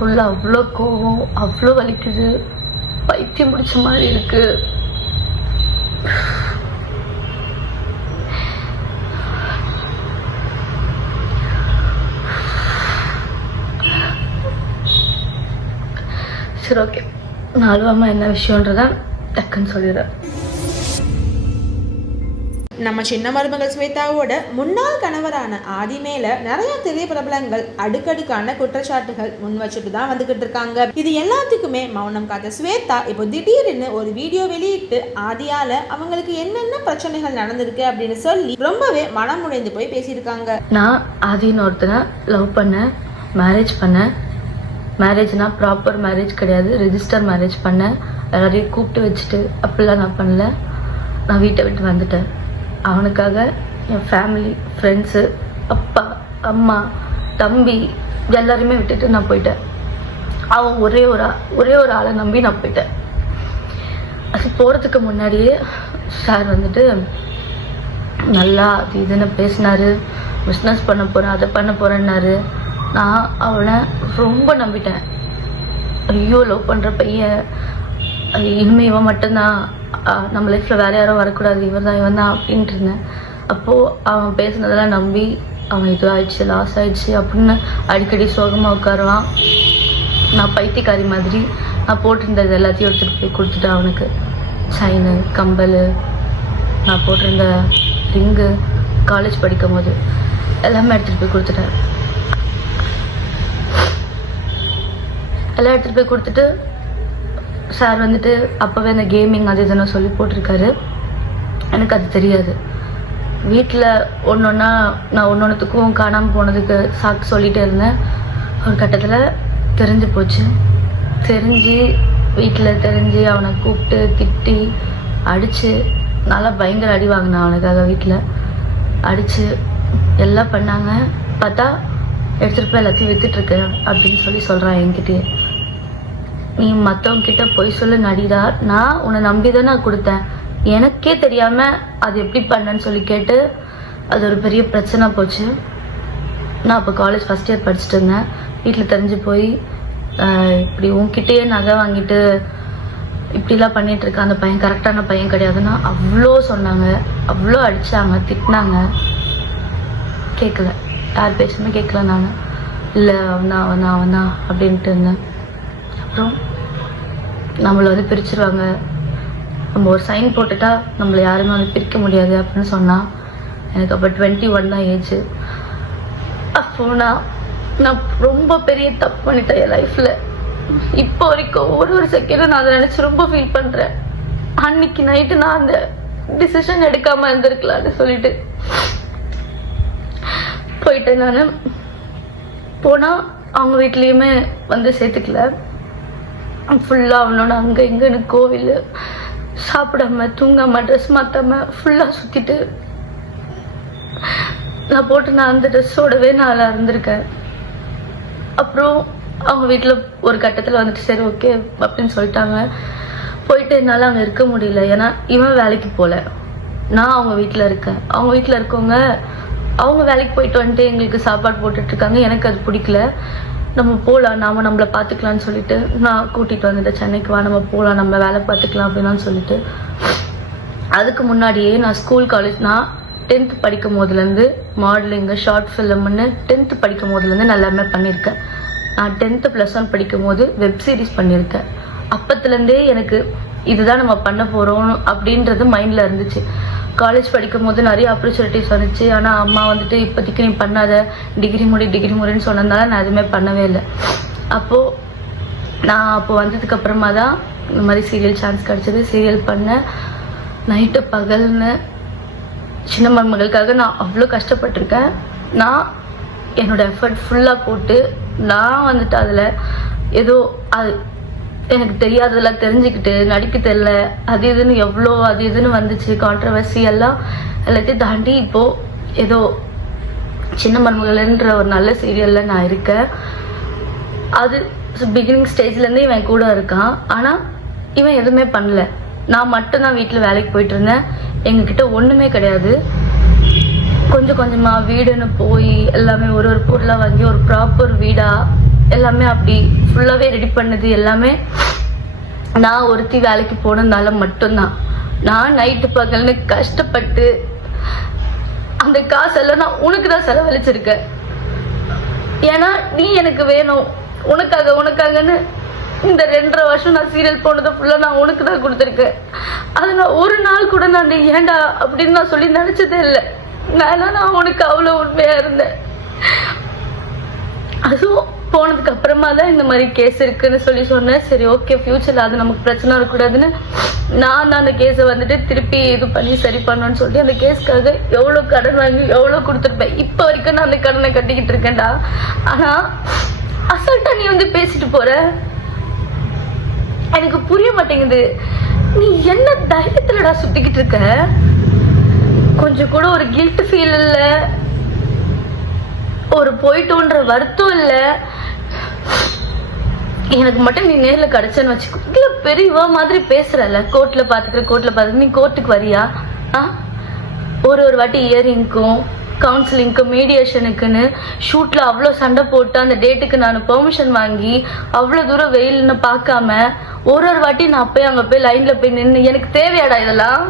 ஃபுல்லாக அவ்வளோ கோவம், அவ்வளோ வலிக்குது, பைத்தியம் பிடிச்ச மாதிரி இருக்கு. சரி, ஓகே, நான் அழுவாம என்ன விஷயம்ன்றத டக்குன்னு சொல்லிடுறேன். நம்ம சின்ன மருமகள் ஸ்வேதாவோட முன்னாள் கணவரான ஆதி மேல நிறைய திரை பிரபலங்கள் அடுக்கடுக்கான குற்றச்சாட்டுகள் முன் வச்சுட்டு தான் வந்துகிட்டு இருக்காங்க. இது எல்லாத்துக்குமே மௌனம் காத்த ஸ்வேதா இப்போ திடீர்னு ஒரு வீடியோ வெளியிட்டு ஆதியால அவங்களுக்கு என்னென்ன பிரச்சனைகள் நடந்திருக்கு அப்படின்னு சொல்லி ரொம்பவே மனம் உடைந்து போய் பேசியிருக்காங்க. நான் ஆதின்னு ஒருத்தனை லவ் பண்ணேன், மேரேஜ் பண்ணேன். மேரேஜ்னா ப்ராப்பர் மேரேஜ் கிடையாது, ரெஜிஸ்டர் மேரேஜ் பண்ணேன். எல்லாரையும் கூப்பிட்டு வச்சுட்டு அப்படிலாம் நான் பண்ணல. நான் வீட்டை விட்டு வந்துட்டேன். அவனுக்காக என் ஃபேமிலி, ஃப்ரெண்ட்ஸு, அப்பா, அம்மா, தம்பி எல்லாருமே விட்டுட்டு நான் போயிட்டேன். அவன் ஒரே ஒரு ஆளை நம்பி நான் போயிட்டேன். அது போகிறதுக்கு முன்னாடியே சார் வந்துட்டு நல்லா அது இதுன்னு பேசினாரு. பிஸ்னஸ் பண்ண போகிறேன், அதை பண்ண போகிறேன்னாரு. நான் அவனை ரொம்ப நம்பிட்டேன். ஐயோ, லவ் பண்ணுற பையன், இனிமேல் இவன் மட்டும்தான், நம்ம லைஃப்பில் வேறு யாரும் வரக்கூடாது, இவன் தான் அப்படின்ட்டு இருந்தேன். அப்போது அவன் பேசுனதெல்லாம் நம்பி அவன் இது ஆயிடுச்சு, லாஸ் ஆயிடுச்சு அப்படின்னு அடிக்கடி சோகமாக உட்காருவான். நான் பைத்தியக்காரி மாதிரி நான் போட்டிருந்தது எல்லாத்தையும் எடுத்துகிட்டு போய் கொடுத்துட்டேன். அவனுக்கு செயினு, கம்பல், நான் போட்டிருந்த ரிங்கு, காலேஜ் படிக்கும் போது எல்லாமே எடுத்துகிட்டு போய் கொடுத்துட்டேன். எல்லாம் எடுத்துகிட்டு போய் கொடுத்துட்டு சார் வந்துட்டு அப்போவே அந்த கேமிங் அது இதுன்னு சொல்லி போட்டிருக்காரு. எனக்கு அது தெரியாது. வீட்டில் ஒன்றா நான் ஒன்றுத்துக்கும் காணாமல் போனதுக்கு சாக்கு சொல்லிகிட்டே இருந்தேன். ஒரு கட்டத்தில் தெரிஞ்சு போச்சு. வீட்டில் தெரிஞ்சு அவனை கூப்பிட்டு திட்டி அடித்து நல்லா பயங்கர அடி வாங்கினேன் அவனுக்காக. வீட்டில் அடித்து எல்லாம் பண்ணாங்க. பார்த்தா எடுத்துகிட்டு போய் எல்லாத்தையும் விற்றுட்ருக்கேன் அப்படின்னு சொல்லி சொல்கிறான் என்கிட்டயே. நீ மற்றவங்க கிட்ட போய் சொல்ல நடிடா, நான் உன்னை நம்பி தான் நான் கொடுத்தேன், எனக்கே தெரியாமல் அது எப்படி பண்ணேன்னு சொல்லி கேட்டு அது ஒரு பெரிய பிரச்சனை போச்சு. நான் அப்போ காலேஜ் ஃபஸ்ட் இயர் படிச்சுட்டு இருந்தேன். வீட்டில் தெரிஞ்சு போய் இப்படி உன்கிட்டயே நகை வாங்கிட்டு இப்படிலாம் பண்ணிகிட்ருக்கேன், அந்த பையன் கரெக்டான பையன் கிடையாதுன்னா அவ்வளோ சொன்னாங்க, அவ்வளோ அடித்தாங்க, திட்டினாங்க. கேட்கல, யார் பேசுமே கேட்கல. நான் இல்லை அவனா அப்படின்ட்டு இருந்தேன். அப்புறம் நம்மளை வந்து பிரிச்சுருவாங்க, நம்ம ஒரு சைன் போட்டுட்டா நம்மளை யாருமே வந்து பிரிக்க முடியாது அப்படின்னு சொன்னால். எனக்கு அப்போ 21 தான் ஏஜ். அப்போ நான் ரொம்ப பெரிய தப்பு பண்ணிட்டேன் என் லைஃப்பில். இப்போ வரைக்கும் ஒரு செகண்டும் நான் அதை நினச்சி ரொம்ப ஃபீல் பண்ணுறேன். அன்னைக்கு நைட்டு நான் அந்த டிசிஷன் எடுக்காமல் இருந்திருக்கலான்னு சொல்லிட்டு போயிட்டேன். நான் போனால் அவங்க வீட்லேயுமே வந்து சேர்த்துக்கல. ஃபுல்லாக அவனோட அங்கே இங்கேன்னு கோவில், சாப்பிடாம தூங்காமல் ட்ரெஸ் மாற்றாமல் ஃபுல்லாக சுற்றிட்டு நான் அந்த ட்ரெஸ்ஸோடவே நான் இருந்திருக்கேன். அப்புறம் அவங்க வீட்டில் ஒரு கட்டத்தில் வந்துட்டு சரி ஓகே அப்படின்னு சொல்லிட்டாங்க. போயிட்டு என்னால் அங்கே இருக்க முடியல. ஏன்னா இவன் வேலைக்கு போகல, நான் அவங்க வீட்டில் இருக்கேன். அவங்க வீட்டில் இருக்கவங்க அவங்க வேலைக்கு போயிட்டு வந்துட்டு எங்களுக்கு சாப்பாடு போட்டுட்ருக்காங்க. எனக்கு அது பிடிக்கல. நம்ம போகலாம், நம்மளை பார்த்துக்கலான்னு சொல்லிட்டு நான் கூட்டிகிட்டு வந்துட்டேன் சென்னைக்கு. வா, நம்ம போகலாம், நம்ம வேலை பார்த்துக்கலாம் அப்படின்னு சொல்லிட்டு. அதுக்கு முன்னாடியே நான் ஸ்கூல் காலேஜ், நான் 10th படிக்கும் போதுலேருந்து மாடலிங்கு, ஷார்ட் ஃபிலிம்னு 10th படிக்கும் போதுலேருந்து நான் எல்லாமே பண்ணியிருக்கேன். நான் 10th +1 படிக்கும் போது வெப் சீரிஸ் பண்ணியிருக்கேன். அப்பத்துலேருந்தே எனக்கு இதுதான் நம்ம பண்ண போகிறோம் அப்படின்றது மைண்டில் இருந்துச்சு. காலேஜ் படிக்கும் போது நிறைய ஆப்பர்ச்சுனிட்டிஸ் வந்துச்சு. ஆனால் அம்மா வந்துட்டு இப்போதைக்கு நீ பண்ணாத, டிகிரி முடின்னு சொன்னதுனால நான் எதுவுமே பண்ணவே இல்லை. அப்போ வந்ததுக்கப்புறமா தான் இந்த மாதிரி சீரியல் சான்ஸ் கிடச்சிது. சீரியல் பண்ணேன், நைட்டு பகல்னு. சின்ன மருமகளுக்காக நான் அவ்வளோ கஷ்டப்பட்டிருக்கேன். நான் என்னோட எஃபர்ட் ஃபுல்லாக போட்டு நான் வந்துட்டு அதில் ஏதோ அது எனக்கு தெரியாததெல்லாம் தெரிஞ்சுக்கிட்டு நடிக்க தெரியல, அது இதுன்னு வந்துச்சு. கான்ட்ரவர்சி எல்லாத்தையும் தாண்டி இப்போது ஏதோ சின்ன மருமகள்ன்ற ஒரு நல்ல சீரியலில் நான் இருக்கேன். அது பிகினிங் ஸ்டேஜ்லேருந்தே இவன் கூட இருக்கான். ஆனால் இவன் எதுவுமே பண்ணல. நான் மட்டும்தான் வீட்டில் வேலைக்கு போயிட்டு இருந்தேன். எங்ககிட்ட ஒன்றுமே கிடையாது. கொஞ்சம் கொஞ்சமாக வீடுன்னு போய் எல்லாமே ஒரு பொருளாக வாங்கி ஒரு ப்ராப்பர் வீடாக எல்லாமே அப்படி ஃபுல்லாகவே ரெடி பண்ணது எல்லாமே நான் ஒருத்தி வேலைக்கு போனதுனால மட்டும்தான். நான் நைட்டு பகல்னு கஷ்டப்பட்டு அந்த காசெல்லாம் நான் உனக்கு தான் செலவழிச்சிருக்கேன். ஏன்னா நீ எனக்கு வேணும், உனக்காகன்னு இந்த 2.5 வருஷம் நான் சீரியல் போனதை ஃபுல்லாக நான் உனக்கு தான் கொடுத்துருக்கேன். அது நான் ஒரு நாள் கூட நான் ஏண்டா அப்படின்னு நான் சொல்லி நினச்சதே இல்லை. நான் உனக்கு அவ்வளோ உண்மையாக இருந்தேன். அதுவும் போனதுக்கு அப்புறமா தான் இந்த மாதிரி கேஸ் இருக்குன்னு சொல்லி சொன்னேன். சரி ஓகே, ஃபியூச்சரில் அது நமக்கு பிரச்சனை இருக்கக்கூடாதுன்னு நான் தான் அந்த கேஸை வந்துட்டு திருப்பி இது பண்ணி சரி பண்ணணும்னு சொல்லி அந்த கேஸ்க்காக எவ்வளோ கடன் வாங்கி எவ்வளோ கொடுத்துருப்பேன். இப்போ வரைக்கும் நான் அந்த கடனை கட்டிக்கிட்டு இருக்கேன்டா. ஆனால் அசால்ட்டா நீ வந்து பேசிட்டு போற, எனக்கு புரிய மாட்டேங்குது. நீ என்ன தைரியத்துலடா சுத்திக்கிட்டு இருக்க? கொஞ்சம் கூட ஒரு கில்ட் ஃபீல் இல்லை, ஒரு போயிட்டோன்ற வருத்தம் இல்லை. எனக்கு மட்டும் நீ நேர்ல கிடைச்சேன்னு வச்சுக்கோ. இல்ல பெரியவா மாதிரி பேசுறல, கோர்ட்ல பாத்துக்கிற நீ கோர்ட்டுக்கு வரியா? ஒரு வாட்டி இயரிங்க்கும் கவுன்சிலிங்க்கு மீடியேஷனுக்குன்னு ஷூட்ல அவ்வளோ சண்டை போட்டு அந்த டேட்டுக்கு நான் பெர்மிஷன் வாங்கி அவ்வளோ தூரம் வெயில்னு பார்க்காம ஒரு வாட்டி நான் போய் அங்கே போய் லைன்ல போய் நின்று எனக்கு தேவையாடா இதெல்லாம்?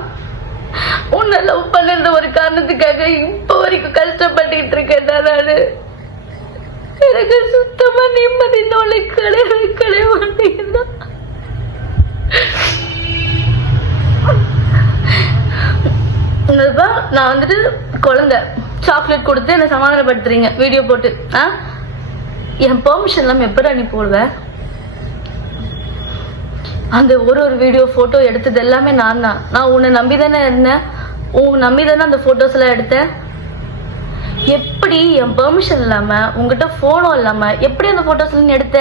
உன்னை லவ் பண்ணுற ஒரு காரணத்துக்காக இப்போ வரைக்கும் கஷ்டப்பட்டுக்கிட்டு இருக்கேன்டா நானு. எனக்கு சுத்தமா நிம்மதி நோலை கிடையவே மாட்டேங்குதா. நான் வந்துட்டு குழந்தை சாக்லேட் கொடுத்து என்ன சமாதானப்படுத்துறீங்க வீடியோ போட்டு. என் பெர்மிஷன் இல்லாம எப்படா நீ போடுவேன்? அந்த ஒரு வீடியோ போட்டோ எடுத்தது எல்லாமே நான் தான். நான் உன்னை நம்பிதானே இருந்தேன், நம்பிதானே அந்த போட்டோஸ் எல்லாம் எடுத்தேன். எப்படி என் பெர்மிஷன் இல்லாம உங்ககிட்ட போனும் இல்லாம எப்படி அந்த போட்டோஸ் நீ எடுத்த?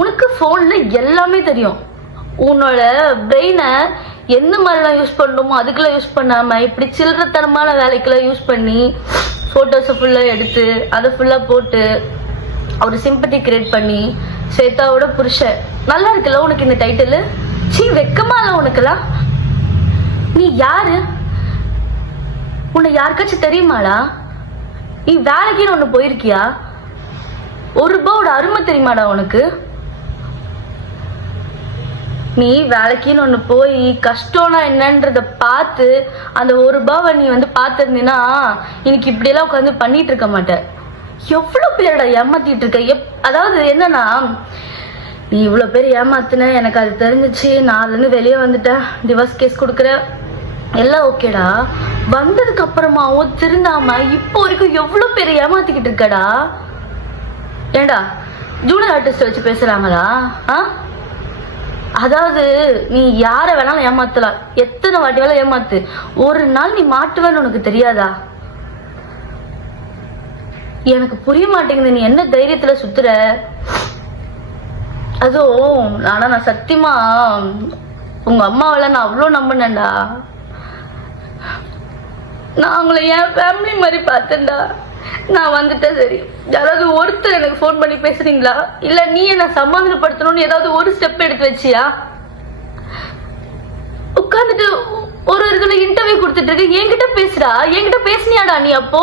உனக்கு போன்ல எல்லாமே தெரியும். உன்னோட பிரெயினை எந்த மாதிரிலாம் யூஸ் பண்ணணுமோ அதுக்கெல்லாம் யூஸ் பண்ணாம இப்படி சில்லறத்தனமான வேலைக்கெல்லாம் யூஸ் பண்ணி போட்டோஸை ஃபுல்லா எடுத்து அதை ஃபுல்லா போட்டு ஒரு சிம்பத்தி கிரியேட் பண்ணி ஸ்வேதாவோட புருஷன். நல்லா இருக்குல்ல உனக்கு இந்த டைட்டில்? சீ, வெக்கமா இல்ல உனக்குலாம்? நீ யாரு? உன்னை யாருக்காச்சும் தெரியுமாடா? நீ வேலைக்குன்னு ஒண்ணு போயிருக்கியா? ₹1 அருமை தெரியுமாடா உனக்கு? நீ வேலைக்குன்னு ஒண்ணு போய் கஷ்டம்னா என்னன்றத பார்த்து அந்த ₹1 நீ வந்து பார்த்திருந்தீன்னா இன்னைக்கு இப்படி எல்லாம் உட்காந்து பண்ணிட்டு இருக்க மாட்டேன். எவ்வளவு பேரோட ஏமாத்திட்டு இருக்க. அதாவது என்னன்னா, நீ இவ்வளவு பேர் ஏமாத்துன எனக்கு அது தெரிஞ்சிச்சு. நான் அதுல இருந்து வெளியே வந்துட்டேன், டிவோர்ஸ் கேஸ் கொடுக்குற எல்லாம் ஓகேடா. வந்ததுக்கு அப்புறமாவும் திருந்தாம இப்போ வரைக்கும் எவ்வளவு பேர் ஏமாத்திக்கிட்டு இருக்கடா. ஏண்டா ஜூனியர் ஆர்டிஸ்ட் வச்சு பேசுறாங்களா? அதாவது நீ யார வேணாலும் ஏமாத்தலாம், எத்தனை வாட்டி வேலை ஏமாத்து, ஒரு நாள் நீ மாட்டுவேன்னு உனக்கு தெரியாதா? எனக்கு புரிய மாட்டேங்குது நீ என்ன தைரியத்துல சுத்துற. அதுவும் நான் சத்தியமா உங்க அம்மாவெல்லாம் நான் அவ்வளோ நம்பினேன்டா. நான் அவங்கள என் ஃபேமிலி மாதிரி பார்த்தேன்டா. நான் வந்துட்டேன், சரி யாராவது ஒருத்தர் எனக்கு ஃபோன் பண்ணி பேசுறீங்களா, இல்ல நீ என்ன சமாதானப்படுத்தணும்னு ஏதாவது ஒரு ஸ்டெப் எடுத்து வச்சியா? உட்காந்துட்டு ஒரு இதுல இன்டர்வியூ கொடுத்துட்டு இருக்கு, என்கிட்ட பேசுறா. என்கிட்ட பேசுனியாடா நீ? அப்போ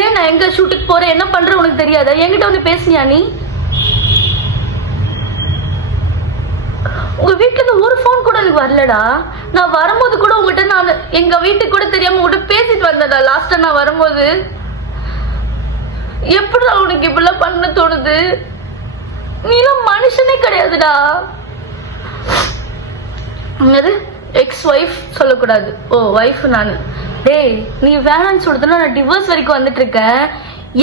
ஏன் நான் எங்க ஷூட்டுக்கு போறேன் என்ன பண்ற உனக்கு தெரியாதா? என்கிட்ட வந்து பேசுனியா நீ? உங்க வீட்டுல இருந்து ஒரு போன் கூட எனக்கு வரலடா. நான் வரும்போது கூட உங்ககிட்ட நான் எங்க வீட்டுக்கு கூட தெரியாம உங்ககிட்ட பேசிட்டு வந்தேன்டா லாஸ்டா நான் வரும்போது. எப்படி உனக்கு இப்படிலாம் பண்ண தோணுது? நீலாம் மனுஷனே கிடையாதுடா. எக்ஸ் ஒய்ஃப் சொல்லக்கூடாது, ஓ ஒய்ஃப் நானு. டேய் நீ வேணான்னு சொல்றதுன்னா நான் டிவோர்ஸ் வரைக்கும் வந்துட்டு இருக்கேன்.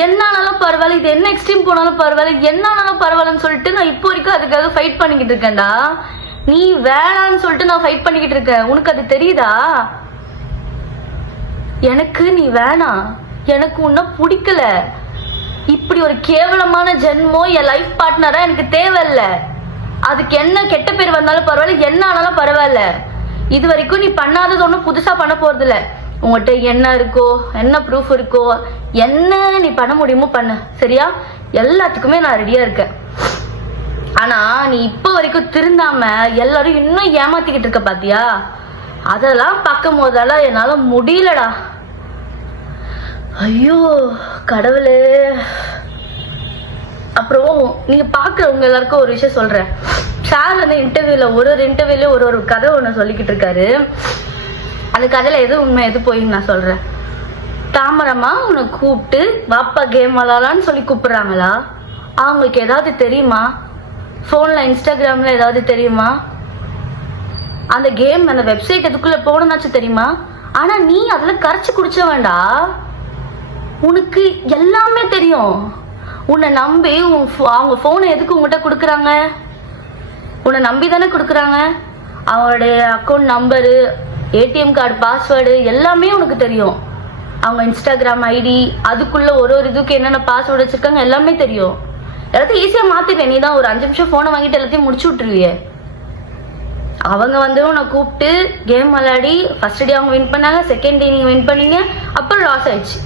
என்னானாலும் பரவாயில்ல, இது என்ன எக்ஸ்ட்ரீம் போனாலும் பரவாயில்ல, என்னானாலும் பரவாயில்லன்னு சொல்லிட்டு நான் இப்போ வரைக்கும் அதுக்காக ஃபைட் பண்ணிக்கிட்டு இருக்கேன்டா. நீ வேணான்னு சொல்லிட்டு நான் ஃபைட் பண்ணிக்கிட்டு இருக்கேன், உனக்கு அது தெரியுதா? எனக்கு நீ வேணாம், எனக்கு உன்ன பிடிக்கல. இப்படி ஒரு கேவலமான ஜென்மம் என் லைஃப் பார்ட்னரா எனக்கு தேவையில்ல. அதுக்கு என்ன கெட்ட பேர் வந்தாலும் பரவாயில்ல, என்ன ஆனாலும் பரவாயில்ல. இது வரைக்கும் நீ பண்ணாதது ஒன்றும் புதுசா பண்ண போறது இல்லை. உங்கள்கிட்ட என்ன இருக்கோ, என்ன ப்ரூஃப் இருக்கோ, என்ன நீ பண்ண முடியுமோ பண்ணு, சரியா? எல்லாத்துக்குமே நான் ரெடியா இருக்கேன். ஆனா நீ இப்போ வரைக்கும் திருந்தாம எல்லாரும் இன்னும் ஏமாத்திக்கிட்டு இருக்க பாத்தியா? அதெல்லாம் பார்க்கும் போதெல்லாம் என்னால முடியலடா. ஐயோ கடவுளே, அப்புறம் நீங்க பாக்குறவங்க எல்லாருக்கும் ஒரு விஷயம் சொல்றேன். சார் வந்து இன்டர்வியூல ஒரு இன்டர்வியூல ஒரு கதை ஒண்ணு சொல்லிக்கிட்டு இருக்காரு. அந்த கதையில எது உண்மை எது போயின்னு நான் சொல்றேன். தாமரமா உன்னை கூப்பிட்டு வாப்பா கேம் விளாடலான்னு சொல்லி கூப்பிடுறாங்களா? அவங்களுக்கு ஏதாவது தெரியுமா? போன்ல இன்ஸ்டாகிராம்ல ஏதாவது தெரியுமா? அந்த கேம் அந்த வெப்சைட் எதுக்குள்ள போகணும்னாச்சும் தெரியுமா? ஆனா நீ அதுல கரைச்சு குடிச்ச வேண்டா, உனக்கு எல்லாமே தெரியும். உன்னை நம்பி அவங்க போனை எதுக்கு உங்ககிட்ட கொடுக்குறாங்க? உன்னை நம்பி தானே கொடுக்குறாங்க. அவங்களுடைய account number, ATM card password எல்லாமே உனக்கு தெரியும். அவங்க இன்ஸ்டாகிராம் ஐடி, அதுக்குள்ள ஒரு இதுக்கு என்னென்ன பாஸ்வேர்டு வச்சிருக்காங்க எல்லாமே தெரியும். எல்லாத்தையும் ஈஸியா மாத்திடுவேன். நீ தான் ஒரு 5 நிமிஷம் போனை வாங்கிட்டு எல்லாத்தையும் முடிச்சு விட்டுருவியே. அவங்க வந்து உன்னை கூப்பிட்டு கேம் விளையாடி ஃபர்ஸ்ட் டே அவங்க வின் பண்ணாங்க, செகண்ட் டே நீங்க வின் பண்ணீங்க, அப்புறம் லாஸ் ஆயிடுச்சு.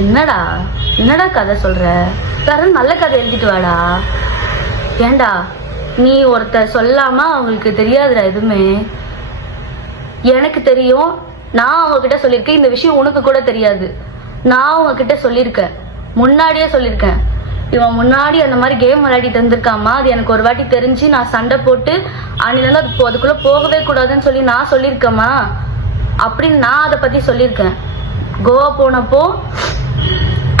என்னடா கதை சொல்ற? வேற நல்ல கதை எழுதிட்டு வாடா. ஏண்டா நீ ஒருத்தர் சொல்லாம அவங்களுக்கு தெரியாதுடா எதுவுமே. எனக்கு தெரியும். நான் அவங்க கிட்ட சொல்லியிருக்கேன். இந்த விஷயம் உனக்கு கூட தெரியாது. நான் அவங்க கிட்ட சொல்லியிருக்கேன், முன்னாடியே சொல்லியிருக்கேன். இவன் முன்னாடி அந்த மாதிரி கேம் விளையாடிட்டு இருந்திருக்காமா, அது எனக்கு ஒரு வாட்டி தெரிஞ்சு நான் சண்டை போட்டு அன்னிலேருந்து அதுக்குள்ள போகவே கூடாதுன்னு சொல்லி நான் சொல்லியிருக்கேம்மா அப்படின்னு நான் அதை பத்தி சொல்லியிருக்கேன். கோவா போனப்போ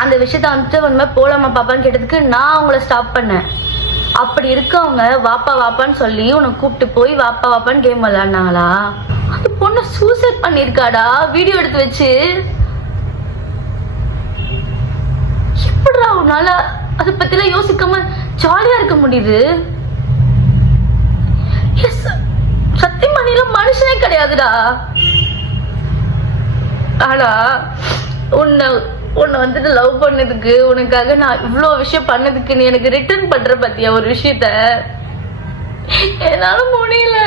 அந்த விஷயத்த வந்துட்டு ஒன்றுமே போலாமா பாப்பான்னு கேட்டதுக்கு நான் அவங்கள ஸ்டாப் பண்ணேன். அப்படி இருக்கவங்க வாப்பா வாப்பான்னு சொல்லி உன்னை கூப்பிட்டு போய் வாப்பா வாப்பான்னு கேம் விளையாடினாங்களா? அந்த பொண்ணு சூசைட் பண்ணிருக்காடா வீடியோ எடுத்து வச்சு. எப்படிடா உன்னால அதை பத்திலாம் யோசிக்காம ஜாலியா இருக்க முடியுது? சத்தியமா நீ மனுஷனே கிடையாதுடா. ஆனா உன்னை வந்துட்டு லவ் பண்ணதுக்கு, உனக்காக நான் இவ்வளவு விஷயம் பண்ணதுக்கு நீ எனக்கு ரிட்டர்ன் பண்ற பத்தியா ஒரு விஷயத்த என்னால முடியல.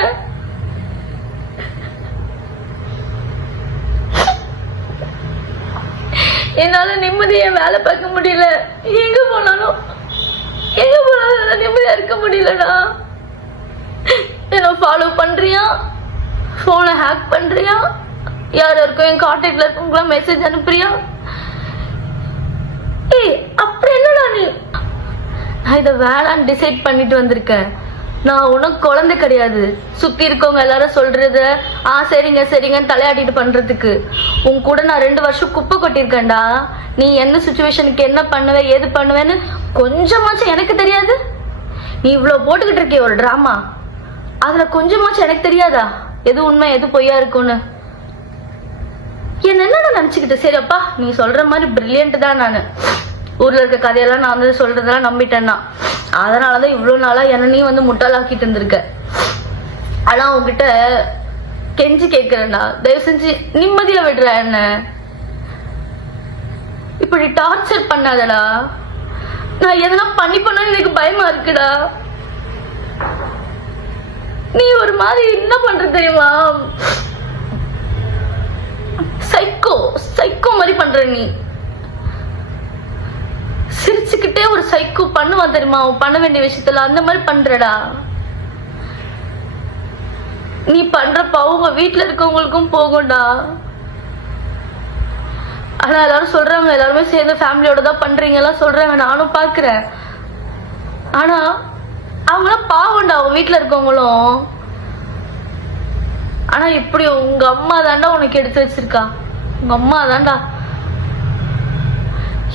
என்னால நிம்மதியா வேலை பார்க்க முடியல. எங்க போனாலும் நிம்மதியா இருக்க முடியலடா. என்ன ஃபாலோ பண்றியா, போனை ஹேக் பண்றியா, யாருக்கும் என் கான்டாக்ட்ல இருக்கவங்களா மெசேஜ் அனுப்புறியா? அப்புறம் என்னடா நீ? நான் இதை வேணான்னு டிசைட் பண்ணிட்டு வந்திருக்கேன். நான் உனக்கு குழந்தை கிடையாது. சுத்தி இருக்கவங்க எல்லாரும் சொல்றத சரிங்க சரிங்கன்னு தலையாட்டிட்டு பண்றதுக்கு. உன் கூட நான் 2 வருஷம் குப்பை கொட்டிருக்கேன்டா. நீ என்ன சுச்சுவேஷனுக்கு என்ன பண்ணுவ ஏது பண்ணுவேன்னு கொஞ்சமாச்சும் எனக்கு தெரியாது? நீ இவ்வளவு போட்டுக்கிட்டு இருக்கிய ஒரு டிராமா, அதுல கொஞ்சமாச்சும் எனக்கு தெரியாதா எது உண்மை எது பொய்யா இருக்கும்னு? என்ன நினைச்சுக்கிட்டு சரிப்பா நீ சொல்ற மாதிரி பிரில்லியன்ட் தான். நானு ஊர்ல இருக்க கதையெல்லாம் நான் வந்து சொல்றதெல்லாம் நம்பிட்டேன்னா, அதனாலதான் இவ்வளவு நாளா என்ன நீ வந்து முட்டாளாக்கிட்டு இருந்திருக்க. ஆனா உங்ககிட்ட கெஞ்சி கேட்கிறேன்டா, தயவு செஞ்சு நிம்மதியா விடுற. என்ன இப்படி டார்ச்சர் பண்ணாதடா. நான் எதனா பண்ணணும்னு எனக்கு பயமா இருக்குடா. நீ ஒரு மாதிரி என்ன பண்ற தெரியுமா? சைக்கோ மாதிரி பண்ற. நீ சிரிச்சுக்கிட்டே ஒரு சைக்கோ பண்ணுவான் தெரியுமா? பண்ண வேண்டிய விஷயத்துல அந்த மாதிரி பண்றடா. நீ பண்றப்ப அவங்க வீட்டுல இருக்கவங்களுக்கும் போகும்டா. ஆனா எல்லாரும் சொல்றாங்க, எல்லாருமே சேர்ந்து ஃபேமிலியோட தான் பண்றீங்க எல்லாம் சொல்றாங்க, நானும் பாக்குறேன். ஆனா அவங்களாம் பாவம்டா, அவங்க வீட்டுல இருக்கவங்களும். ஆனா இப்படி உங்க அம்மா தாண்டா உனக்கு எடுத்து வச்சிருக்கா. உங்க அம்மா தாண்டா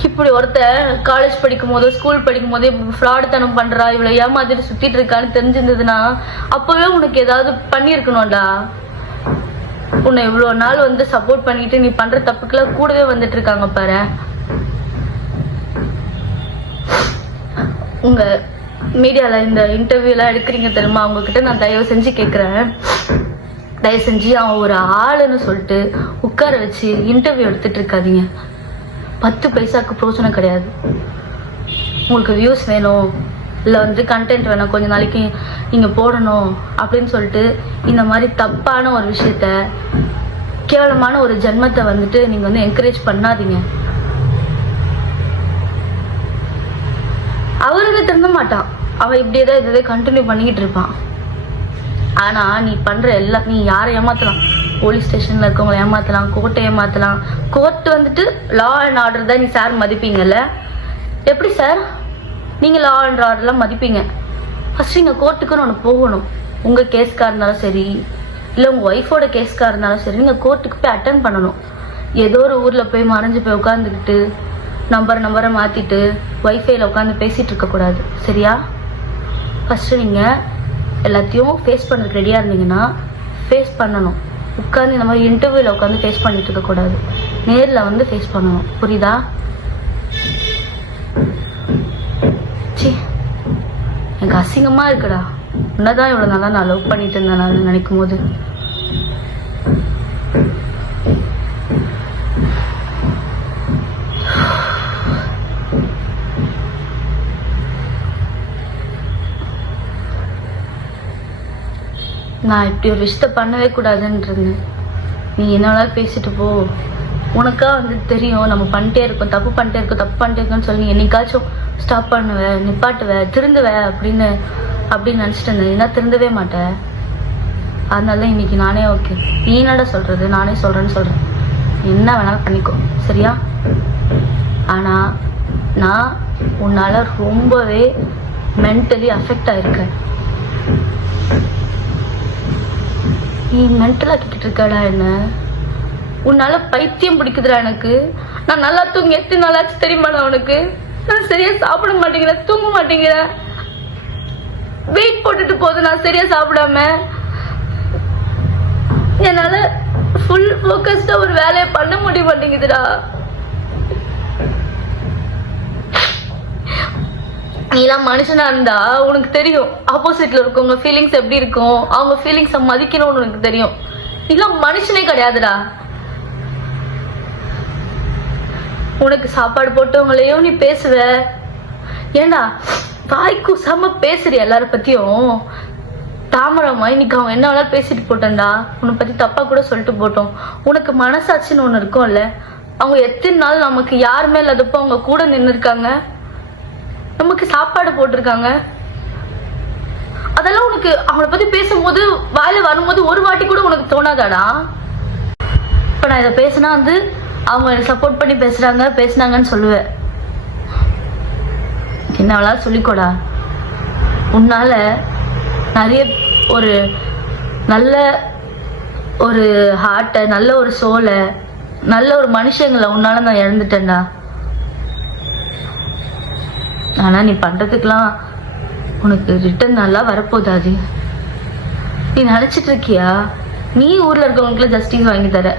இப்படி ஒருத்த காலேஜ் படிக்கும் போதோ ஸ்கூல் படிக்கும் போதே ஃப்ராடுத்தனம் பண்றா, இவ்வளவு ஏமாத்திட்டு சுத்திட்டு இருக்கான்னு தெரிஞ்சிருந்ததுன்னா அப்பவே உனக்கு ஏதாவது பண்ணிருக்கணும்டா. உன்னை இவ்வளவு நாள் வந்து சப்போர்ட் பண்ணிட்டு நீ பண்ற தப்புக்கெல்லாம் கூடவே வந்துட்டு இருக்காங்க பாரு. உங்க மீடியால இந்த இன்டர்வியூ எல்லாம் எடுக்கிறீங்க தெரியுமா, அவங்க கிட்ட நான் தயவு செஞ்சு கேக்குறேன், தயவு செஞ்சு அவன் ஒரு ஆளுன்னு சொல்லிட்டு உட்கார வச்சு இன்டர்வியூ எடுத்துட்டு இருக்காதீங்க. 10 பைசாக்கு பிரோஜனம் கிடையாது. உங்களுக்கு வியூஸ் வேணும், இல்லை வந்து கண்டென்ட் வேணும், கொஞ்ச நாளைக்கு நீங்கள் போடணும் அப்படின்னு சொல்லிட்டு இந்த மாதிரி தப்பான ஒரு விஷயத்த, கேவலமான ஒரு ஜென்மத்தை வந்துட்டு நீங்கள் வந்து என்கரேஜ் பண்ணாதீங்க. அவருக்கு திருந்த மாட்டான், அவன் இப்படியே தான் இதை கண்டினியூ பண்ணிக்கிட்டு இருப்பான். ஆனா நீ பண்ற எல்லாம், நீ யாரை ஏமாத்தலாம், போலீஸ் ஸ்டேஷனில் இருக்கவங்களை ஏமாற்றலாம், கோர்ட்டை ஏமாற்றலாம். கோர்ட் வந்துட்டு லா அண்ட் ஆர்டர் தான் நீ சார் மதிப்பீங்கல்ல? எப்படி சார் நீங்கள் லா அண்ட் ஆர்டர்லாம் மதிப்பீங்க? ஃபஸ்ட்டு நீங்கள் கோர்ட்டுக்குன்னு ஒன்று போகணும். உங்கள் கேஸ்க்காக இருந்தாலும் சரி, இல்லை உங்கள் ஒய்ஃபோட கேஸ்க்காக இருந்தாலும் சரி, நீங்கள் கோர்ட்டுக்கு போய் அட்டன் பண்ணணும். ஏதோ ஒரு ஊரில் போய் மறைஞ்சு போய் உட்காந்துக்கிட்டு நம்பரை மாற்றிட்டு ஒய்ஃபைல உட்காந்து பேசிகிட்டு இருக்கக்கூடாது, சரியா? ஃபஸ்ட்டு நீங்கள் எல்லாத்தையும் ஃபேஸ் பண்ணுறதுக்கு ரெடியாக இருந்தீங்கன்னா ஃபேஸ் பண்ணணும். உட்காந்து இந்த மாதிரி இன்டர்வியூவில் உட்காந்து ஃபேஸ் பண்ணிட்டு இருக்கக்கூடாது. நேரில் வந்து ஃபேஸ் பண்ணணும், புரியுதா? சி, எனக்கு அசிங்கமாக இருக்குடா. உன்னதான் இவ்வளோ நல்லா நான் லவ் பண்ணிட்டு இருந்தேன் நான் நினைக்கும் போது. நான் இப்படி ஒரு விஷயத்த பண்ணவே கூடாதுன்னு இருந்தேன். நீ என்ன வேணாலும் பேசிட்டு போ, உனக்கா வந்து தெரியும் நம்ம பண்ணிட்டே இருக்கோம், தப்பு பண்ணிட்டே இருக்கோன்னு சொல்லி என்னைக்காச்சும் ஸ்டாப் பண்ணுவேன், நிப்பாட்டுவேன், திருந்துவேன் அப்படின்னு நினச்சிட்டு இருந்தேன். ஏன்னா திருந்தவே மாட்டேன். அதனால தான் இன்னைக்கு நானே ஓகே, நீ என்னடா சொல்கிறது, நானே சொல்கிறேன்னு என்ன வேணாலும் பண்ணிக்கோ, சரியா? ஆனால் நான் உன்னால் ரொம்பவே மென்டலி அஃபெக்ட் ஆகிருக்கேன். நீ மென்டலாக கிட்ட இருக்கடா என்ன? உன்னால பைத்தியம் பிடிக்குதுடா எனக்கு. நான் நல்லா தூங்கி எத்தனை நாளாச்சு தெரியுமாடா உனக்கு? நான் சரியா சாப்பிட மாட்டேங்கிறேன், தூங்க மாட்டேங்கிறேன், வெயிட் போட்டுட்டு போகுது நான் சரியா சாப்பிடாம. என்னால ஃபுல் ஃபோக்கஸ்டா ஒரு வேலையை பண்ண முடிய மாட்டேங்குதுடா. நீலாம் மனுஷனா இருந்தா உனக்கு தெரியும் ஆப்போசிட்ல இருக்கவங்க ஃபீலிங்ஸ் எப்படி இருக்கும், அவங்க ஃபீலிங்ஸை மதிக்கணும்னு உனக்கு தெரியும். நீலாம் மனுஷனே கிடையாதுடா. உனக்கு சாப்பாடு போட்டவங்களையும் நீ பேசுவ. ஏண்டா வாய்க்கு செம்ம பேசுறிய எல்லார பத்தியும். தாமரமா இன்னைக்கு அவங்க என்ன வேணாலும் பேசிட்டு போட்டேன்டா, உன்னை பத்தி தப்பா கூட சொல்லிட்டு போட்டோம். உனக்கு மனசாட்சின்னு ஒண்ணு இருக்கும்ல. அவங்க எத்தனை நாள் நமக்கு யாருமே இல்லாதப்போ அவங்க கூட நின்று இருக்காங்க, நமக்கு சாப்பாடு போட்டிருக்காங்க. அதெல்லாம் உனக்கு அவங்கள பத்தி பேசும்போது வாயில வரும்போது ஒரு வாட்டி கூட உனக்கு தோணாதாடா? இப்ப நான் இதை பேசினா வந்து அவங்க எனக்கு சப்போர்ட் பண்ணி பேசினாங்கன்னு சொல்லுவேன். என்ன வேணாலும் சொல்லிக்கோடா. உன்னால நிறைய ஒரு நல்ல ஒரு ஹார்ட்டை, நல்ல ஒரு சோலை, நல்ல ஒரு மனுஷங்களை உன்னால நான் இழந்துட்டேன்டா. ஆனா நீ பண்றதுக்கெல்லாம் உனக்கு ரிட்டர்ன் நல்லா வரப்போதாது. நீ நினைச்சிட்டு இருக்கியா நீ ஊர்ல இருக்கவங்களுக்கு ஜஸ்டிஸ் வாங்கி தர?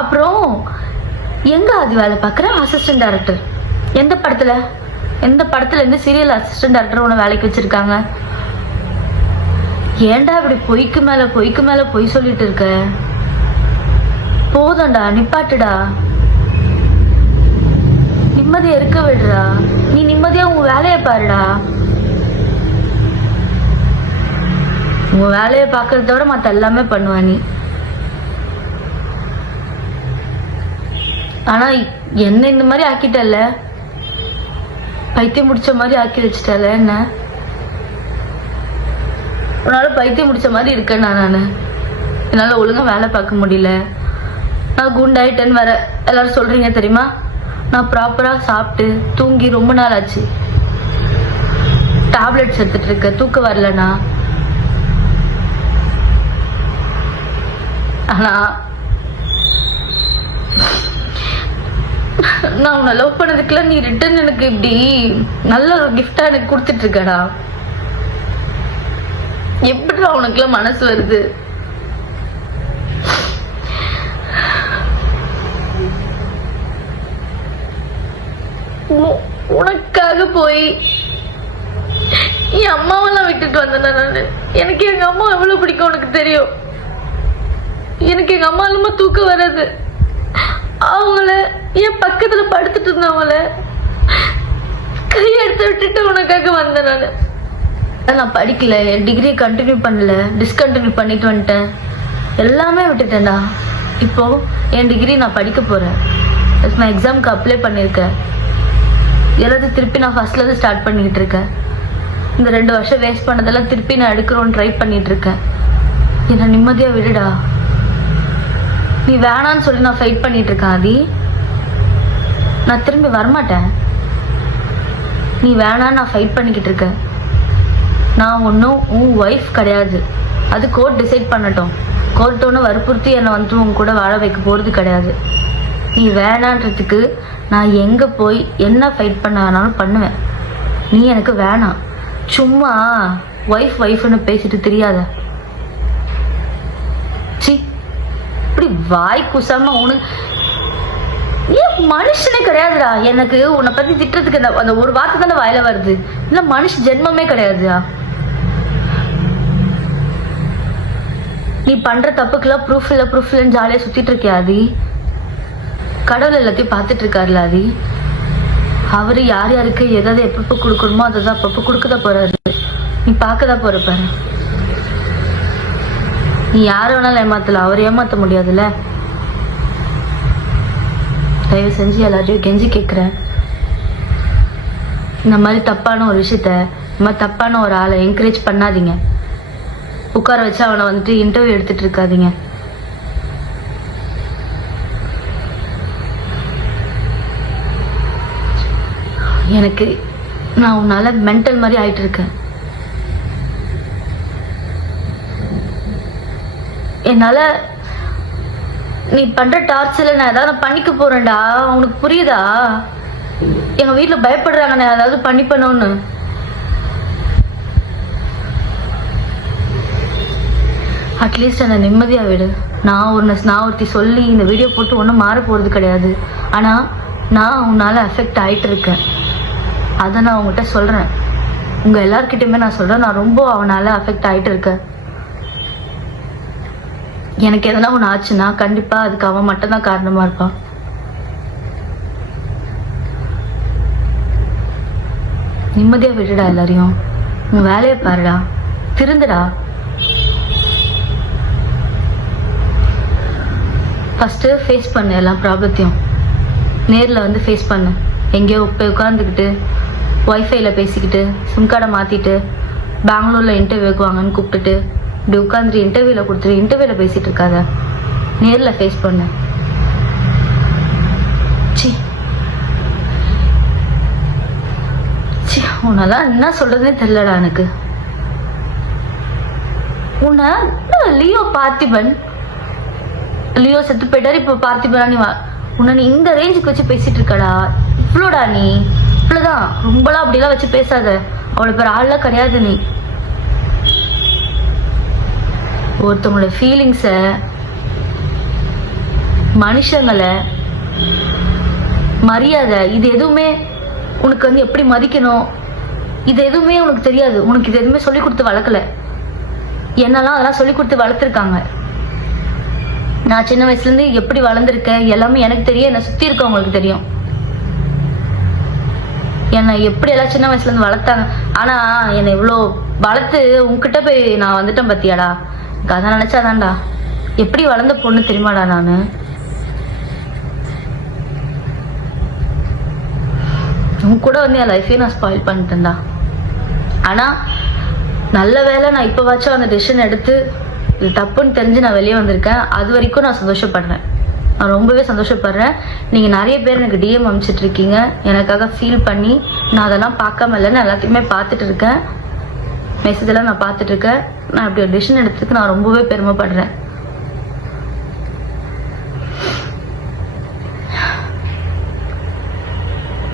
அப்புறம் எங்க அது வேலை பார்க்குற அசிஸ்டன்ட் டைரக்டர்? எந்த படத்துல இருந்து சீரியல் அசிஸ்டன்ட் டைரக்டர் உன்னை வேலைக்கு வச்சிருக்காங்க? ஏன்டா இப்படி பொய்க்கு மேல பொய் சொல்லிட்டு இருக்க? போதும்டா, நிப்பாட்டுடா. நிம்மதியா இருக்க விடுறா. நீ நிம்மதியா உன் வேலையை பாருடா. உன் வேலையை பார்க்கறத விட மற்ற எல்லாமே பண்ணுவ நீ. ஆனா என்ன இந்த மாதிரி ஆக்கிட்டல, பைத்தியம் முடிச்ச மாதிரி ஆக்கி வச்சிட்டல என்ன? உன்னால பைத்தியம் முடிச்ச மாதிரி இருக்கேன் நானு. என்னால ஒழுங்கா வேலை பார்க்க முடியல. நான் குண்டாயிட்டேன்னு வேற எல்லாரும் சொல்றீங்க தெரியுமா? நான் ப்ராப்பரா சாப்பிட்டு தூங்கி ரொம்ப நாள் ஆச்சு. டேப்லெட்ஸ் எடுத்துட்டு இருக்க, தூக்கம் வரலனா. ஆனா நான் உன்னை லவ் பண்ணதுக்குலாம் நீ ரிட்டர்ன் எனக்கு இப்படி நல்ல ஒரு கிஃப்டா எனக்கு கொடுத்துட்டு இருக்கடா. எப்படிடா உனக்குலாம் மனசு வருது? உனக்காக போய் என் அம்மாவெல்லாம் விட்டுட்டு வந்தேன் நானு. எனக்கு எங்க அம்மா எவ்வளவு பிடிக்கும் உனக்கு தெரியும். எனக்கு எங்க அம்மா இல்லாம தூக்கம் வராது. அவங்கள என் பக்கத்துல படுத்துட்டு இருந்தவங்கள கையெடுத்து விட்டுட்டு உனக்காக வந்தேன் நானு. நான் படிக்கல, என் டிகிரியை கண்டினியூ பண்ணல, டிஸ்கண்டினியூ பண்ணிட்டு வந்துட்டேன். எல்லாமே விட்டுட்டேன்டா. இப்போ என் டிகிரி நான் படிக்க போறேன். நான் எக்ஸாமுக்கு அப்ளை பண்ணியிருக்கேன். எல்லாத்தையும் திருப்பி நான் ஃபர்ஸ்ட்ல இருந்து ஸ்டார்ட் பண்ணிட்டு இருக்கேன். இந்த 2 வருஷம் வேஸ்ட் பண்ணதெல்லாம் திருப்பி நான் எடுக்கிறோன்னு ட்ரை பண்ணிட்டு இருக்கேன். என்னை நிம்மதியா விடுடா. நீ வேணான்னு சொல்லி நான் ஃபைட் பண்ணிட்டு இருக்கேன் ஆதி. நான் திரும்பி வரமாட்டேன். நீ வேணான்னு நான் ஃபைட் பண்ணிக்கிட்டு இருக்கேன். நான் ஒன்றும் உன் ஒய்ஃப் கிடையாது. அது கோர்ட் டிசைட் பண்ணட்டும். கோர்ட் ஒன்று வற்புறுத்தி என்னை வந்துட்டு உன் கூட வாழ வைக்க போகிறது கிடையாது. நீ வேணான்றதுக்கு நான் எங்கே போய் என்ன ஃபைட் பண்ண வேணாலும் பண்ணுவேன். நீ எனக்கு வேணாம். சும்மா ஒய்ஃப்னு பேசிட்டு தெரியாத. சி, இப்படி வாய் குசாம உனக்கு ஏன் மனுஷனே கிடையாதுடா. எனக்கு உன்னை பத்தி திட்டுறதுக்கு அந்த ஒரு வார்த்தை தானே வாயில வருது. இல்ல மனுஷ ஜென்மமே கிடையாதுடா. நீ பண்ற தப்புக்கெல்லாம் ப்ரூஃப் இல்லைன்னு ஜாலியா சுத்திட்டு இருக்கியா ஆதி? கடவுள் எல்லாத்தையும் பார்த்துட்டு இருக்காருல ஆதி. அவரு யார் யாருக்கு எதாவது எப்பப்போ கொடுக்கணுமோ அதை தான் அப்பப்போ கொடுக்கதான் போறாரு. நீ பார்க்கதான் போற பாரு. நீ யார வேணாலும் ஏமாத்தல, அவர் ஏமாத்த முடியாதுல்ல. தயவு செஞ்சு எல்லாரையும் கெஞ்சி கேட்குறேன். இந்த மாதிரி தப்பான ஒரு விஷயத்த, இந்த மாதிரி தப்பான ஒரு ஆளை என்கரேஜ் பண்ணாதீங்க. உட்கார வச்சு அவனை வந்துட்டு இன்டர்வியூ எடுத்துட்டு இருக்காதீங்க. எனக்கு நான் உன்னால மென்டல் மாதிரி ஆயிட்டு இருக்கேன். என்னால நீ பண்ற டார்ச்சர்ல நான் ஏதாவது பண்ணிக்க போறேன்டா. உனக்கு புரியுதா? எங்க வீட்டுல பயப்படுறாங்க நான் ஏதாவது பண்ணணும்னு. அட்லீஸ்ட் என்னை நிம்மதியா விடு. நான் ஒருத்தி சொல்லி இந்த வீடியோ போட்டு ஒன்றும் மாற போறது கிடையாது. ஆனா நான் உன்னால அஃபெக்ட் ஆயிட்டு இருக்கேன். அதை நான் உங்ககிட்ட சொல்றேன். உங்க எல்லார்கிட்டயுமே நான் சொல்றேன், நான் ரொம்ப அவனால அஃபெக்ட் ஆயிட்டு இருக்கேன். எனக்கு எதனா ஒன்று ஆச்சுன்னா கண்டிப்பா அதுக்கு அவன் மட்டும் தான் காரணமா இருப்பான். நிம்மதியா விடுடா எல்லாரையும். உன் வேலையை பாருடா, திருந்துடா. ஃபர்ஸ்ட் ஃபேஸ் பண்ணு எல்லா ப்ராப்ளத்தையும். நேரில் வந்து ஃபேஸ் பண்ணு. எங்கேயோ போய் உட்காந்துக்கிட்டு ஒய்ஃபைல பேசிக்கிட்டு சிம் கார்டை மாற்றிட்டு பெங்களூரில் இன்டர்வியூக்கு வாங்கன்னு கூப்பிட்டுட்டு இப்படி உட்காந்துட்டு இன்டர்வியூவில் கொடுத்துட்டு இன்டர்வியூவில் பேசிகிட்டு இருக்காத. நேரில் ஃபேஸ் பண்ணு. சி சி, உன்னெல்லாம் என்ன சொல்கிறதுனே தெரியலடா எனக்கு. உன்னை லியோ பார்த்திபன், லியோ செத்து போயிட்டாரு, இப்போ பார்த்திபனா நீ உன்னை நீ இந்த ரேஞ்சுக்கு வச்சு பேசிட்டு இருக்கடா. இவ்வளோடா நீ, இவ்வளோதான். ரொம்பலாம் அப்படிலாம் வச்சு பேசாத. அவ்வளோ பேர் ஆள்லாம் கிடையாது நீ. ஒருத்தவங்களோட ஃபீலிங்ஸை, மனுஷங்களை, மரியாதை, இது எதுவுமே உனக்கு வந்து எப்படி மதிக்கணும் இது எதுவுமே உனக்கு தெரியாது. உனக்கு இது எதுவுமே சொல்லி கொடுத்து வளர்க்கல. என்னெல்லாம் அதெல்லாம் சொல்லி கொடுத்து வளர்த்துருக்காங்க. நான் சின்ன வயசுலேருந்து எப்படி வளர்ந்துருக்கேன் எல்லாமே எனக்கு தெரியும். என்னை சுற்றி இருக்கவங்களுக்கு தெரியும் என்னை எப்படி எல்லாம் சின்ன வயசுலேருந்து வளர்த்தாங்க. ஆனால் என்னை இவ்வளோ வளர்த்து உங்ககிட்ட போய் நான் வந்துட்டேன் பார்த்தியாடா. எனக்கு அதை நினச்சாதான்டா. எப்படி வளர்ந்த பொண்ணு தெரியுமாடா நான். உன் கூட வந்து என் லைஃபையும் நான் ஸ்பாயில் பண்ணிட்டேன்டா. ஆனால் நல்ல வேலை நான் இப்போவாச்சும் அந்த டெசிஷன் எடுத்து இது தப்புன்னு தெரிஞ்சு நான் வெளியே வந்திருக்கேன். அது வரைக்கும் நான் சந்தோஷப்படுறேன். நான் ரொம்பவே சந்தோஷப்படுறேன். நீங்கள் நிறைய பேர் எனக்கு டிஎம் அனுப்பிச்சிட்டு இருக்கீங்க எனக்காக ஃபீல் பண்ணி. நான் அதெல்லாம் பார்க்காம இல்லை, நான் எல்லாத்தையுமே பார்த்துட்டு இருக்கேன். மெசேஜ் எல்லாம் நான் பார்த்துட்டு இருக்கேன். நான் அப்படி ஒரு டெசிஷன் எடுத்ததுக்கு நான் ரொம்பவே பெருமைப்படுறேன்.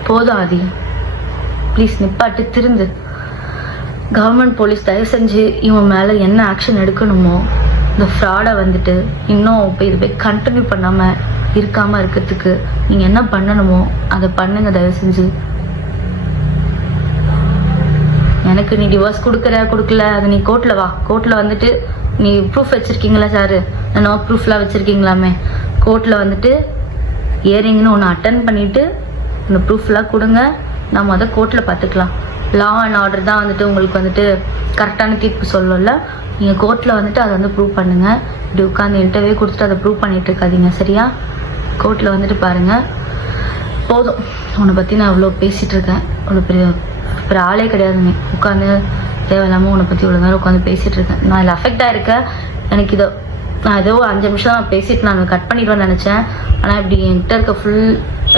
போதும் ஆதி, ப்ளீஸ் நிப்பாட்டு, திருந்து. கவர்மெண்ட் போலீஸ் தயவு செஞ்சு இவன் மேலே என்ன ஆக்ஷன் எடுக்கணுமோ இந்த ஃப்ராடை வந்துட்டு இன்னும் இப்போ இது போய் கண்டினியூ பண்ணாமல் இருக்காமல் இருக்கிறதுக்கு நீங்கள் என்ன பண்ணணுமோ அதை பண்ணுங்க தயவு செஞ்சு. எனக்கு நீ டிவோர்ஸ் கொடுக்கல, அது நீ கோர்ட்டில் வா. கோர்ட்டில் வந்துட்டு நீ ப்ரூஃப் வச்சுருக்கீங்களா சார்? நோ ப்ரூஃப்லாம் வச்சுருக்கீங்களாமே. கோர்ட்டில் வந்துட்டு இயரிங்னு ஒன்று அட்டன் பண்ணிவிட்டு அந்த ப்ரூஃப்லாம் கொடுங்க. நம்ம அதை கோர்ட்டில் பார்த்துக்கலாம். லா அண்ட் ஆர்டர் தான் வந்துட்டு உங்களுக்கு வந்துட்டு கரெக்டான தீர்ப்பு சொல்லல. நீங்கள் கோர்ட்டில் வந்துட்டு அதை வந்து ப்ரூவ் பண்ணுங்கள். இப்படி உட்காந்து இன்டர்வியூ கொடுத்துட்டு அதை ப்ரூவ் பண்ணிட்டு இருக்காதீங்க, சரியா? கோர்ட்டில் வந்துட்டு பாருங்கள். போதும், உன்னை பற்றி நான் இவ்வளோ பேசிகிட்டு இருக்கேன். அவ்வளோ பெரிய ஆளே கிடையாது. நீ உட்காந்து தேவையில்லாமல் உன்னை பற்றி இவ்வளோ நேரம் உட்காந்து பேசிகிட்டு இருக்கேன். நான் இதில் அஃபெக்ட் ஆகிருக்கேன். எனக்கு இதோ நான் ஏதோ 5 நிமிஷம் நான் பேசிட்டு நான் கட் பண்ணிடுவேன்னு நினச்சேன். ஆனால் இப்படி என்கிட்ட இருக்க ஃபுல்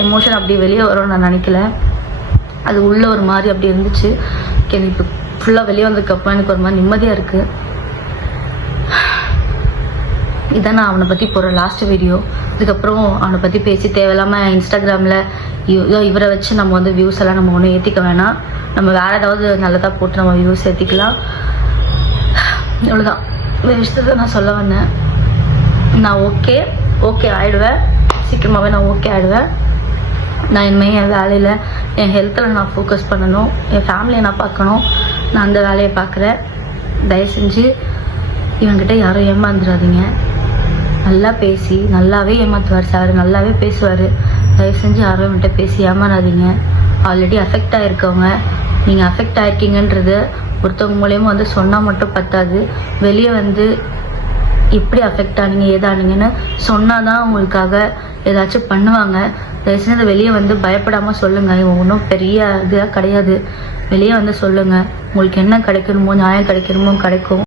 எமோஷன் அப்படி வெளியே வரும்னு நான் நினைக்கல. அது உள்ள ஒரு மாதிரி அப்படி இருந்துச்சு. எனக்கு இப்போ ஃபுல்லாக வெளியே வந்ததுக்கப்புறம் எனக்கு ஒரு மாதிரி நிம்மதியாக இருக்குது. இதான் நான் அவனை பற்றி போகிற லாஸ்ட் வீடியோ. இதுக்கப்புறம் அவனை பற்றி பேசி தேவையில்லாமல் இன்ஸ்டாகிராமில் இவரை வச்சு நம்ம வந்து வியூஸ் எல்லாம் நம்ம ஒன்றும் ஏற்றிக்க வேணாம். நம்ம வேறு ஏதாவது நல்லதாக போட்டு நம்ம வியூஸ் ஏற்றிக்கலாம். இவ்வளோதான் இந்த விஷயத்தை நான் சொல்ல வந்தேன். நான் ஓகே ஆகிடுவேன். சீக்கிரமாகவே நான் ஓகே ஆகிடுவேன். நான் இனிமேல் என் வேலையில் என் ஹெல்த்தில் நான் ஃபோக்கஸ் பண்ணணும். என் ஃபேமிலியை நான் பார்க்கணும். நான் அந்த வேலையை பார்க்குறேன். தயவு செஞ்சு இவங்கிட்ட யாரும் ஏமாந்துடாதீங்க. நல்லா பேசி நல்லாவே ஏமாற்றுவார் சார், நல்லாவே பேசுவார். தயவு செஞ்சு யாரும் இவன்கிட்ட பேசி ஏமாறாதீங்க. ஆல்ரெடி அஃபெக்ட் ஆகிருக்கவங்க, நீங்கள் அஃபெக்ட் ஆகிருக்கீங்கன்றது ஒருத்தவங்க மூலியமாக வந்து சொன்னால் மட்டும் பத்தாது. வெளியே வந்து எப்படி அஃபெக்ட் ஆனீங்க ஏதானீங்கன்னு சொன்னால் தான் உங்களுக்காக ஏதாச்சும் பண்ணுவாங்க. தயவுசெய்து அதை வெளியே வந்து பயப்படாமல் சொல்லுங்கள். இவன் ஒன்றும் பெரிய இதாக கிடையாது. வெளியே வந்து சொல்லுங்கள். உங்களுக்கு என்ன கிடைக்கணுமோ, நியாயம் கிடைக்கணுமோ கிடைக்கும்.